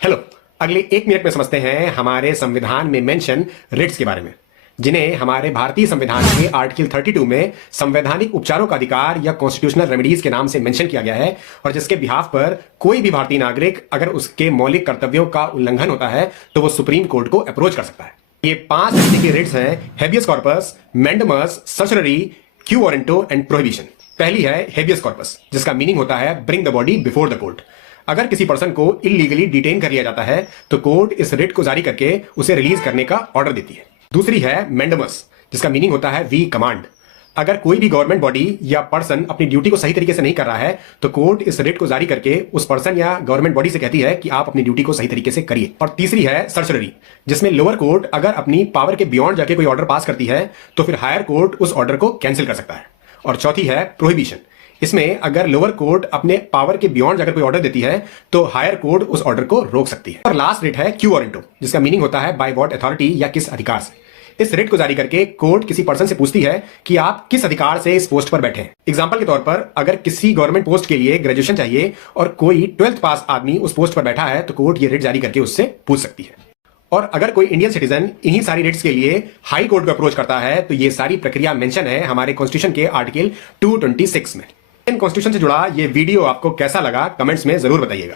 Hello. अगले 1 minute में समझते हैं हमारे संविधान में मेंशन रिट्स के बारे में, जिन्हें हमारे भारतीय संविधान के आर्टिकल 32 में संवैधानिक उपचारों का अधिकार या कॉन्स्टिट्यूशनल रेमेडीज के नाम से मेंशन किया गया है, और जिसके बिहाफ पर कोई भी भारतीय नागरिक अगर उसके मौलिक कर्तव्यों का उल्लंघन होता है तो वो सुप्रीम कोर्ट को अप्रोच कर सकता है। ये 5 तरीके के रिट्स हैं: habeas corpus, mandamus, certiorari, quo warranto and prohibition. पहली है हेबियस कॉर्पस, जिसका मीनिंग होता है bring the body before the court. अगर किसी पर्सन को इलीगली डिटेन कर लिया जाता है तो कोर्ट इस रिट को जारी करके उसे रिलीज करने का ऑर्डर देती है। दूसरी है मैंडेमस, जिसका मीनिंग होता है वी कमांड। अगर कोई भी गवर्नमेंट बॉडी या पर्सन अपनी ड्यूटी को सही तरीके से नहीं कर रहा है तो कोर्ट इस रिट को जारी करके उस पर्सन या गवर्नमेंट बॉडी से कहती है कि आप अपनी ड्यूटी को सही तरीके से करिए। और तीसरी है सर्चरी, जिसमें लोअर कोर्ट अगर अपनी पावर के बियॉन्ड जाके कोई ऑर्डर पास करती है तो फिर हायर कोर्ट उस ऑर्डर को कैंसिल कर सकता है। और चौथी है प्रोहिबिशन, इसमें अगर लोअर कोर्ट अपने पावर के बियॉन्ड जाकर कोई ऑर्डर देती है तो हायर कोर्ट उस ऑर्डर को रोक सकती है। और लास्ट रिट है क्यू वारंटो, जिसका मीनिंग होता है बाय व्हाट अथॉरिटी, या किस अधिकार से। इस रिट को जारी करके कोर्ट किसी पर्सन से पूछती है कि आप किस अधिकार से इस पोस्ट पर बैठे हैं। एग्जांपल के तौर पर अगर किसी गवर्नमेंट पोस्ट के लिए ग्रेजुएशन चाहिए और कोई 12th पास आदमी उस पोस्ट पर बैठा है तो कोर्ट ये रिट जारी करके उससे पूछ सकती है। और अगर कोई इंडियन सिटीजन इन्हीं सारी रिट्स के लिए हाई कोर्ट को अप्रोच करता है तो ये सारी प्रक्रिया मेंशन है हमारे कॉन्स्टिट्यूशन के आर्टिकल 226 में। इन कॉन्स्टिट्यूशन से जुड़ा ये वीडियो आपको कैसा लगा कमेंट्स में जरूर बताइएगा।